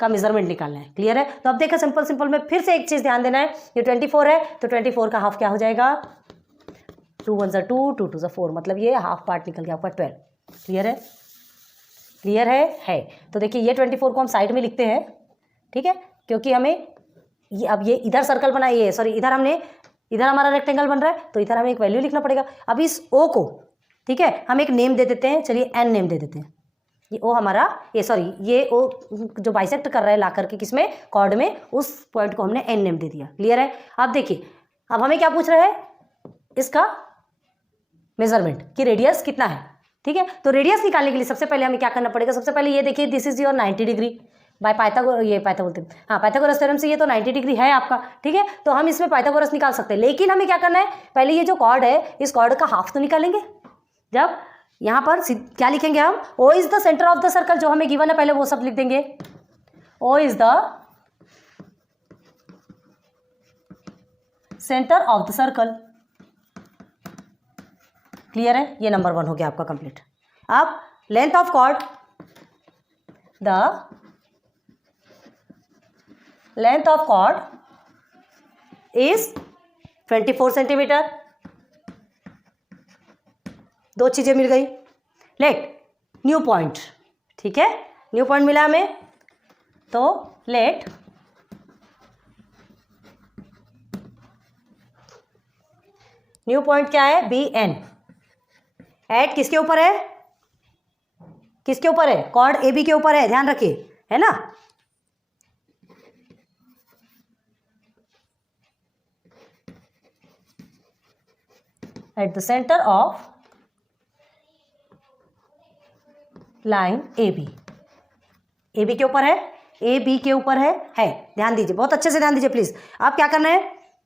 का मेजरमेंट निकालना है। क्लियर है? तो अब देखिए सिंपल में फिर से एक चीज़ ध्यान देना है, ये 24 है तो 24 का हाफ क्या हो जाएगा, 2 1 2 2 2 4, मतलब ये हाफ पार्ट निकल गया आपका 12। क्लियर है? क्लियर है। तो देखिए ये 24 को हम साइड में लिखते हैं। ठीक है, क्योंकि हमें ये अब ये इधर सर्कल बना, ये सॉरी इधर हमारा रेक्टेंगल बन रहा है, तो इधर हमें एक वैल्यू लिखना पड़ेगा। अब इस ओ को, ठीक है, हम एक नेम दे देते हैं। चलिए एन नेम दे देते हैं। ये ओ हमारा, ये ओ जो बाइसेक्ट कर रहा है ला करके किसमें, कॉर्ड में, उस पॉइंट को हमने एन नेम दे दिया। क्लियर है? अब देखिए अब हमें क्या पूछ रहा है, इसका मेजरमेंट कि रेडियस कितना है। ठीक है, तो रेडियस निकालने के लिए सबसे पहले हमें क्या करना पड़ेगा, सबसे पहले ये देखिए this is your 90 degree by Pythagoras theorem से ये तो 90 डिग्री है आपका। ठीक है, तो हम इसमें पाइथागोरस निकाल सकते हैं, लेकिन हमें क्या करना है, पहले ये जो कॉर्ड है इस कॉर्ड का हाफ तो निकालेंगे। जब यहाँ पर क्या लिखेंगे हम, O is the centre of the circle, जो हमें गिवन है पहले वो सब लिख देंगे। O is the centre of the circle. Clear है? ये नंबर 1 हो गया आपका कंप्लीट। अब length of chord, the length of chord is 24 centimetre. 2 चीजें मिल गई। लेट न्यू पॉइंट, ठीक है, न्यू पॉइंट मिला हमें, तो लेट न्यू पॉइंट क्या है, बी एन। एट किसके ऊपर है, किसके ऊपर है, कॉर्ड ए बी के ऊपर है, ध्यान रखिए, है ना। At the centre of line A B के ऊपर है, ए बी के ऊपर है। ध्यान दीजिए, बहुत अच्छे से ध्यान दीजिए प्लीज। आप क्या करना है,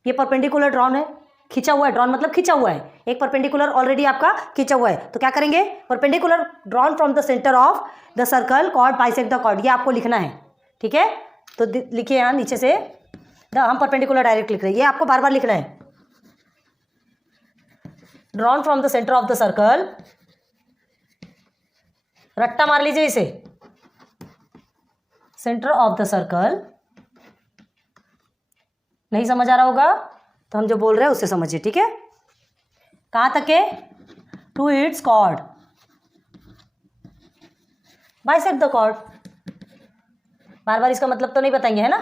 ये परपेंडिकुलर ड्रॉन है, खींचा हुआ है, ड्रॉन मतलब खींचा हुआ है, एक परपेंडिकुलर ऑलरेडी आपका खींचा हुआ है। तो क्या करेंगे, perpendicular drawn from the centre of the circle chord bisect the chord, ये आपको लिखना है, ठीक है। तो लिखिए यहाँ नीचे से, हम परपेंडिकुलर डायरेक्ट लिख रहे हैं, ये आपको बार बार लिखना है। Drawn from the centre of the circle, रट्टा मार लीजिए इसे, सेंटर ऑफ द सर्कल। नहीं समझ आ रहा होगा तो हम जो बोल रहे हैं उससे समझिए, ठीक है। कहां तक है, to its chord bisect the chord. बार बार इसका मतलब तो नहीं बताएंगे, है ना।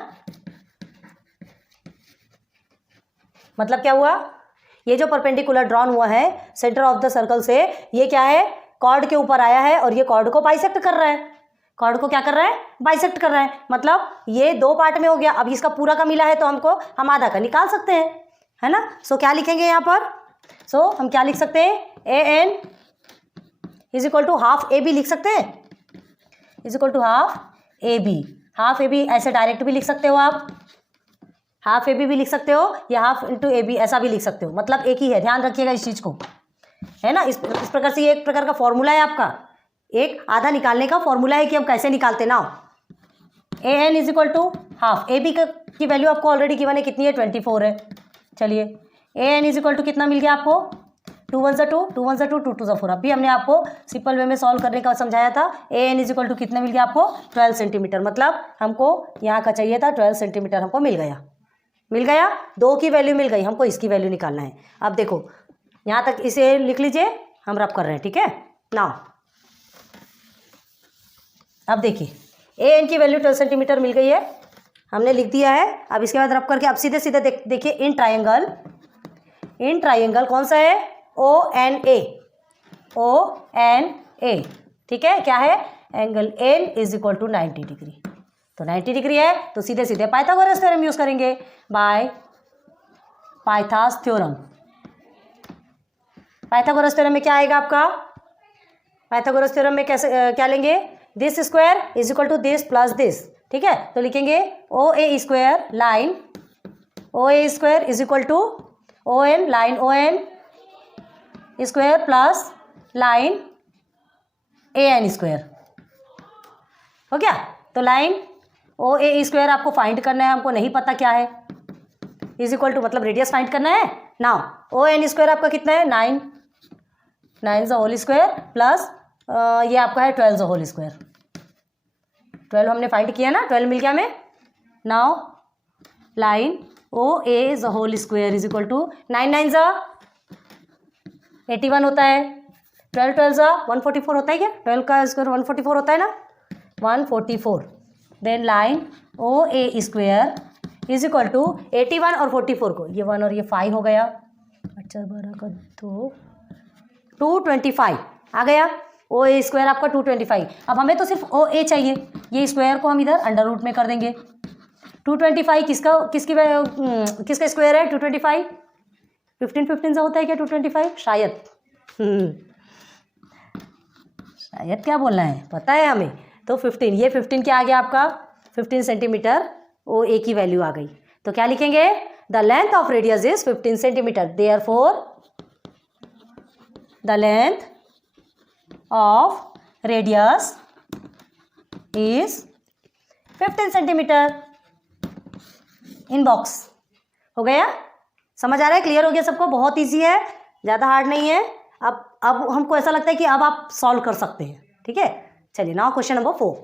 मतलब क्या हुआ, ये जो परपेंडिकुलर ड्रॉन हुआ है सेंटर ऑफ द सर्कल से, ये क्या है, कॉर्ड के ऊपर आया है और ये कॉर्ड को बाइसेक्ट कर रहा है। कॉर्ड को क्या कर रहा है, बाइसेक्ट कर रहा है। मतलब ये दो पार्ट में हो गया। अब इसका पूरा का मिला है तो हम आधा का निकाल सकते हैं, है ना। सो क्या लिखेंगे यहाँ पर, सो हम क्या लिख सकते हैं, A N is equal to half A B लिख सकते हैं, is equal to half A B. Half A B ऐसे डायरेक्ट भी लिख सकते हो आप, हाफ ए बी भी लिख सकते हो, या हाफ इंटू ए बी ऐसा भी लिख सकते हो, मतलब एक ही है। ध्यान रखिएगा इस चीज़ को, है ना। इस प्रकार से ये एक प्रकार का फॉर्मूला है आपका, एक आधा निकालने का फॉर्मूला है कि हम कैसे निकालते ना। A N is equal to half A B की वैल्यू आपको ऑलरेडी गिवन है, कितनी है, 24 है। चलिए A N is equal to कितना मिल गया आपको, 2 1 2 2 1 2 2 2 4। अभी हमने आपको सिंपल वे में सॉल्व करने का समझाया था। ए एन इज इक्वल टू कितना मिल गया आपको, 12 सेंटीमीटर। मतलब हमको यहाँ का चाहिए था 12 सेंटीमीटर, हमको मिल गया। 2 की वैल्यू मिल गई, हमको इसकी वैल्यू निकालना है। अब देखो यहाँ तक इसे लिख लीजिए, हम रब कर रहे हैं, ठीक है ना। अब देखिए ए एन की वैल्यू 12 सेंटीमीटर मिल गई है, हमने लिख दिया है। अब इसके बाद रब करके अब सीधे सीधे देखिए, इन ट्राइंगल कौन सा है, ओ एन ए, ठीक है। क्या है, angle N is equal to 90 degree. तो 90 डिग्री है तो सीधे सीधे पाइथागोरस थ्योरम यूज करेंगे, by Pythagoras theorem. Pythagoras theorem में क्या आएगा आपका, पाइथागोरस थ्योरम में कैसे क्या लेंगे, this square is equal to this plus this, ठीक है। तो लिखेंगे O A square line O A square is equal to O N line O N square plus line A N square, हो गया। तो लाइन ओ ए स्क्वायर आपको find करना है, हमको नहीं पता क्या है, इज इक्वल टू मतलब रेडियस फाइंड करना है ना। ओ एन स्क्वायर आपका कितना है, 9 द होल स्क्वायर प्लस ये आपका है 12 द होल स्क्वायर। 12 हमने फाइंड किया ना, 12 मिल गया हमें। Now line O A the whole square is equal to 9 9 ज़ा 81 होता है, 12 12 ज़ा 144 होता है क्या, 12 का स्क्वायर 144 होता है ना, 144। Then line O A square is equal to 81 और 44 को, ये 1 और ये 5 हो गया, 12 12 का 2 225 आ गया। ओ ए स्क्वायर आपका 225। अब हमें तो सिर्फ ओ ए चाहिए, ये स्क्वायर को हम इधर अंडर रूट में कर देंगे। 225 किसका स्क्वायर है, 225 15 15 सा होता है क्या 225, शायद शायद क्या बोलना है पता है हमें। तो 15, ये 15 क्या आ गया आपका, 15 सेंटीमीटर ओ ए की वैल्यू आ गई। तो क्या लिखेंगे, the length of radius is 15 centimetre, therefore the length of radius is 15 centimetre in box. हो गया, समझ आ रहा है, क्लियर हो गया सबको, बहुत इजी है, ज़्यादा हार्ड नहीं है। अब हमको ऐसा लगता है कि अब आप सॉल्व कर सकते हैं, ठीक है। चलिए नाउ क्वेश्चन नंबर 4।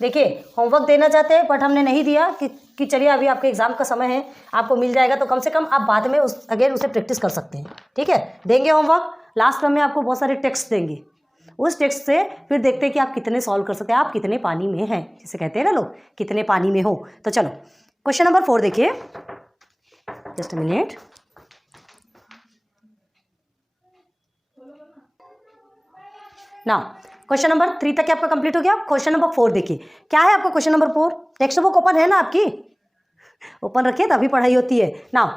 देखिए होमवर्क देना चाहते हैं बट हमने नहीं दिया कि चलिए अभी आपके एग्जाम का समय है, आपको मिल जाएगा तो कम से कम आप बाद में उसे प्रैक्टिस कर सकते हैं, ठीक है। देंगे होमवर्क, लास्ट में आपको बहुत सारे टेक्स्ट देंगे, उस टेक्स्ट से फिर देखते हैं कि आप कितने सॉल्व कर सकते हैं, आप कितने पानी में हैं, जिसे कहते हैं ना लोग, कितने पानी में हो। तो चलो क्वेश्चन नंबर 4 देखिए, just a minute. Now question number 3 तक आपका कंप्लीट हो गया। क्वेश्चन नंबर 4 देखिए, क्या है आपका question number 4। Text book open है ना आपकी, ओपन रखिए तभी पढ़ाई होती है। Now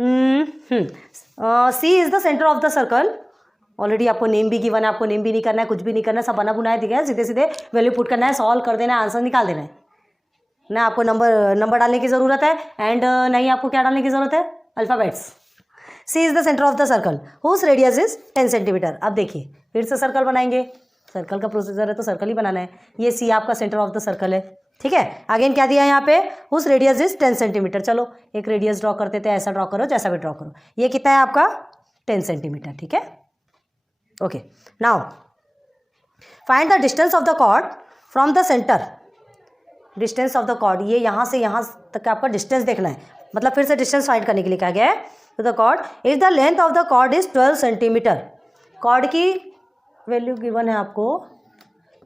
see is the centre of the circle. Already आपको नेम भी गिवन है, आपको नेम भी नहीं करना है, कुछ भी नहीं करना है, सब बना बुनाया दिखा है, सीधे सीधे वैल्यू पुट करना है, सॉल्व कर देना है, आंसर निकाल देना है ना। आपको नंबर डालने की ज़रूरत है एंड नहीं आपको क्या डालने की ज़रूरत है, alphabets. C is the centre of the circle whose radius is 10 centimetre. अब देखिए फिर से सर्कल बनाएंगे, सर्कल का प्रोसीजर है तो सर्कल ही बनाना है। ये सी आपका सेंटर ऑफ द सर्कल है, ठीक है। अगेन क्या दिया है यहाँ पे, हुज रेडियस इज 10 सेंटीमीटर। चलो एक रेडियस ड्रॉ करते थे, ऐसा ड्रॉ करो, जैसा भी ड्रॉ करो। ये कितना है आपका 10 सेंटीमीटर, ठीक है। Okay, now find the distance of the chord from the centre. Distance of the chord, ये यहाँ से यहाँ तक आपका डिस्टेंस देखना है, मतलब फिर से डिस्टेंस फाइंड करने के लिए कहा गया है। तो the chord is the length of the chord is 12 centimetre. Chord की वैल्यू गिवन है आपको,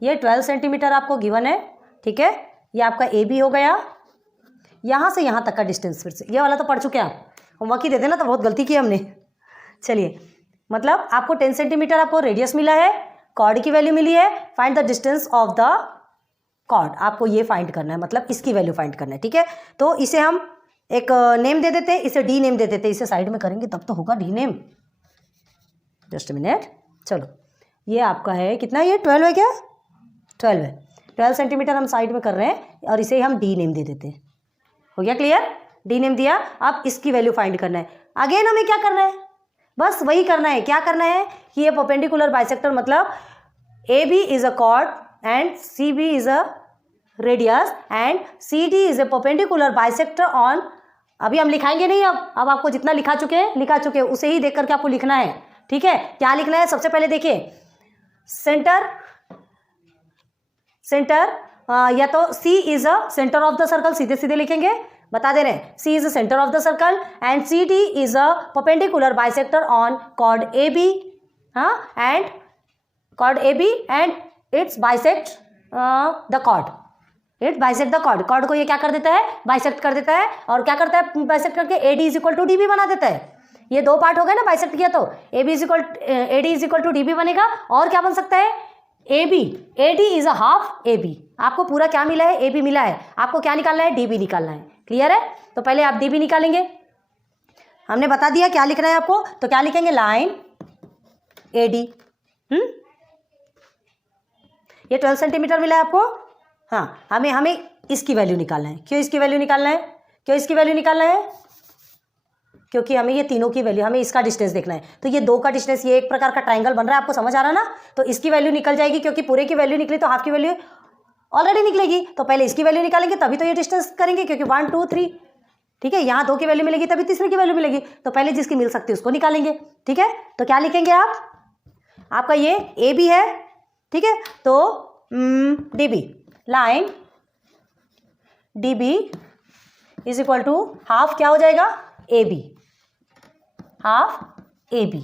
ये 12 सेंटीमीटर आपको गिवन है, ठीक है। ये आपका ए बी हो गया, यहाँ से यहाँ तक का डिस्टेंस। फिर से ये वाला तो पढ़ चुके हैं आप, होमवर्क ही दे देना, तो बहुत गलती की हमने। चलिए, मतलब आपको 10 सेंटीमीटर आपको रेडियस मिला है, कॉर्ड की वैल्यू मिली है, find the distance of the chord. आपको ये फाइंड करना है, मतलब इसकी वैल्यू फाइंड करना है, ठीक है। तो इसे हम एक नेम दे देते, इसे डी नेम दे देते, इसे साइड में करेंगे तब तो होगा डी नेम। जस्ट मिनट, चलो ये आपका है कितना, ये 12 है क्या, 12 है। 12 सेंटीमीटर हम साइड में कर रहे हैं और इसे हम डी नेम दे देते हैं। हो गया क्लियर, डी नेम दिया। अब इसकी वैल्यू फाइंड करना है। अगेन हमें क्या करना है, बस वही करना है। क्या करना है कि ये परपेंडिकुलर बाइसेक्टर, मतलब A B is a chord and C B is a radius and C D is a perpendicular bisector on. अभी हम लिखाएंगे नहीं, अब आपको जितना लिखा चुके हैं उसे ही देख करके आपको लिखना है, ठीक है। क्या लिखना है, सबसे पहले देखिए सेंटर या तो C is a centre of the circle, सीधे सीधे लिखेंगे, बता दे रहे हैं। C is a centre of the circle and C D is a perpendicular bisector on chord A B, and chord A B and its bisect the chord, it bisect the chord. Chord को ये क्या कर देता है, bisect कर देता है। और क्या करता है, बाइसेक्ट करके A D is equal to D B बना देता है। ये दो पार्ट हो गए ना, बाइसेक्ट किया तो A D is equal to D B बनेगा। और क्या बन सकता है, A B, A D is a half A B. आपको पूरा क्या मिला है, ए बी मिला है, आपको क्या निकालना है, डी बी निकालना है। क्लियर है, तो पहले आप डी बी निकालेंगे। हमने बता दिया क्या लिखना है आपको, तो क्या लिखेंगे, लाइन ए डी। ये 12 सेंटीमीटर मिला है आपको। हाँ, हमें इसकी वैल्यू निकालना है। क्यों इसकी वैल्यू निकालना है, क्योंकि हमें ये तीनों की वैल्यू, हमें इसका डिस्टेंस देखना है। तो ये दो का डिस्टेंस, ये एक प्रकार का ट्रायंगल बन रहा है, आपको समझ आ रहा है ना। तो इसकी वैल्यू निकल जाएगी, क्योंकि पूरे की वैल्यू निकली तो हाफ की वैल्यू ऑलरेडी निकलेगी। तो पहले इसकी वैल्यू निकालेंगे तभी तो ये डिस्टेंस करेंगे, क्योंकि 1 2 3, ठीक है। यहाँ 2 की वैल्यू मिलेगी तभी तीसरे की वैल्यू मिलेगी, तो पहले जिसकी मिल सकती है उसको निकालेंगे, ठीक है। तो क्या लिखेंगे आप, आपका ये ए बी है, ठीक है। तो D B, line D B is equal to half, क्या हो जाएगा, A B, half A B,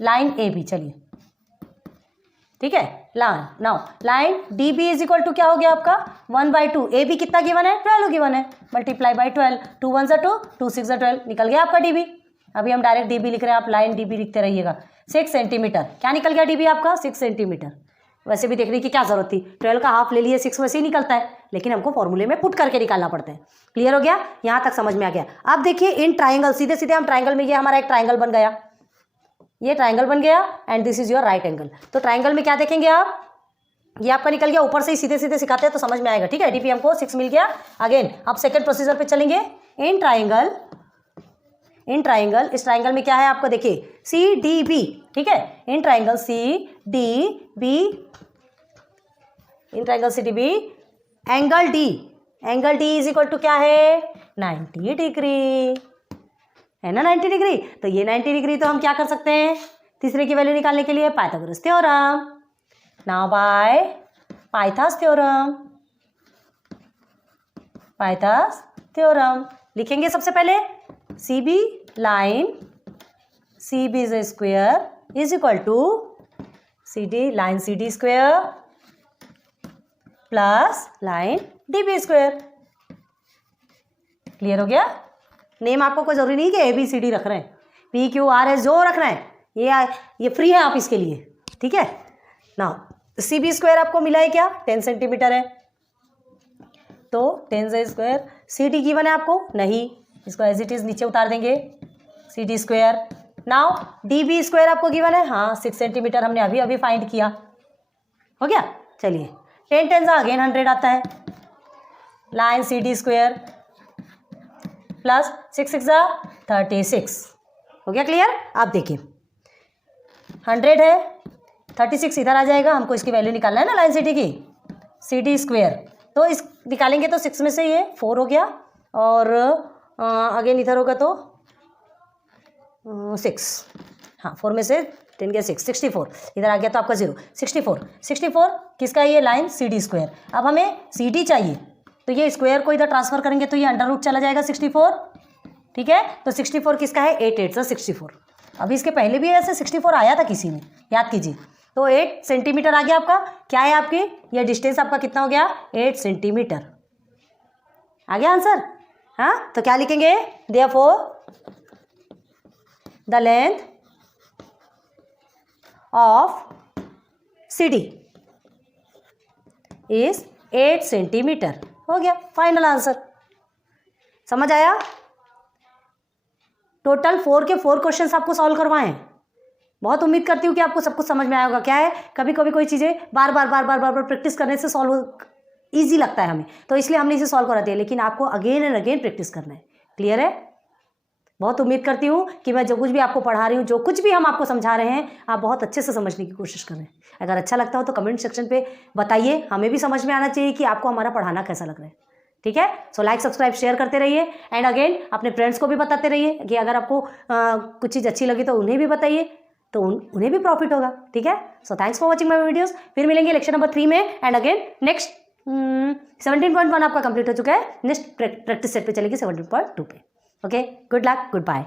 line A B. चलिए, ठीक है। Now line D B is equal to क्या हो गया आपका 1/2। ए बी कितना गिवन है, 12 गिवन है, मल्टीप्लाई बाई 12, 2 1 2, 2 6 12, निकल गया आपका डी बी। अभी हम डायरेक्ट डी बी लिख रहे हैं, आप लाइन डी बी लिखते रहिएगा। 6 सेंटीमीटर, क्या निकल गया डी बी आपका, 6 सेंटीमीटर। वैसे भी देखने की क्या जरूरत थी, 12 का हाफ ले लिए, 6 वैसे ही निकलता है, लेकिन हमको फॉर्मूले में पुट करके निकालना पड़ता है। क्लियर हो गया, यहाँ तक समझ में आ गया। अब देखिए इन ट्राइंगल, सीधे सीधे हम ट्राइंगल में, ये हमारा एक ट्राइंगल बन गया, ये ट्राइंगल बन गया and this is your right angle. तो ट्राइंगल में क्या देखेंगे आप, ये आपका निकल गया, ऊपर से ही सीधे सीधे सिखाते हैं तो समझ में आएगा, ठीक है। डीपी हमको 6 मिल गया। अगेन अब सेकंड प्रोसीजर पे चलेंगे। इन ट्राइंगल, इस ट्राइंगल में क्या है आपको देखिए, सी डी बी, ठीक है। In triangle C D B, angle D is equal to क्या है, 90 डिग्री है ना, 90 डिग्री। तो ये 90 डिग्री तो हम क्या कर सकते हैं, तीसरे की वैल्यू निकालने के लिए Pythagoras theorem. Now by Pythagoras theorem लिखेंगे सबसे पहले, C B, line C B is square is equal to C D, line C D square plus line D B square. Clear हो गया। नेम आपको कोई जरूरी नहीं कि ए बी सी डी रख रहे हैं, पी क्यू आर एस जो रखना है ये फ्री है आप इसके लिए, ठीक है। नाउ सी बी स्क्वायर आपको मिला है क्या, 10 सेंटीमीटर है, तो 10 से स्क्वायर। सी डी गिवन है आपको नहीं, इसको एज इट इज नीचे उतार देंगे, C D square. Now D B square आपको गिवन है, हाँ 6 सेंटीमीटर हमने अभी अभी फाइंड किया, हो गया। चलिए 10 10 अगेन 100 आता है, line C D square plus 6 6 36, हो गया क्लियर। आप देखिए 100 है, 36 इधर आ जाएगा, हमको इसकी वैल्यू निकालना है ना लाइन सी डी की, सी डी स्क्वायर, तो इस निकालेंगे तो 6 में से ये 4 हो गया, और अगेन इधर होगा तो 6, हाँ 4 में से 10 गया 6, 64 इधर आ गया तो आपका 0, 64 किसका ये लाइन सी डी स्क्वायर। अब हमें सी डी चाहिए, तो ये स्क्वायर को इधर ट्रांसफर करेंगे तो ये अंडर रूट चला जाएगा 64, ठीक है। तो 64 किसका है, 8 8 64। अभी इसके पहले भी ऐसे 64 आया था किसी में, याद कीजिए। तो 8 सेंटीमीटर आ गया आपका, क्या है आपकी ये डिस्टेंस आपका कितना हो गया, 8 सेंटीमीटर आ गया आंसर। हाँ तो क्या लिखेंगे, therefore the length of C D is 8 centimetre, हो गया फाइनल आंसर। समझ आया। टोटल 4 के 4 क्वेश्चंस आपको सॉल्व करवाए हैं। बहुत उम्मीद करती हूँ कि आपको सब कुछ समझ में आया होगा। क्या है, कभी कभी कोई चीज़ें बार बार प्रैक्टिस करने से सॉल्व ईजी लगता है हमें, तो इसलिए हमने इसे सॉल्व करा दिया, लेकिन आपको अगेन एंड अगेन प्रैक्टिस करना है। क्लियर है। बहुत उम्मीद करती हूँ कि मैं जो कुछ भी आपको पढ़ा रही हूँ, जो कुछ भी हम आपको समझा रहे हैं, आप बहुत अच्छे से समझने की कोशिश कर रहे हैं। अगर अच्छा लगता हो तो कमेंट सेक्शन पे बताइए, हमें भी समझ में आना चाहिए कि आपको हमारा पढ़ाना कैसा लग रहा है। ठीक है। सो लाइक सब्सक्राइब शेयर करते रहिए, एंड अगेन अपने फ्रेंड्स को भी बताते रहिए कि अगर आपको कुछ चीज़ अच्छी लगी तो उन्हें भी बताइए, तो उन्हें भी प्रॉफिट होगा। ठीक है। So thanks for watching my videos. फिर मिलेंगे लेक्चर नंबर 3 में, एंड अगेन नेक्स्ट 17.1 आपका कंप्लीट हो चुका है, नेक्स्ट प्रैक्टिस सेट पे चलेगी 17.2 पे। Okay, good luck, good bye.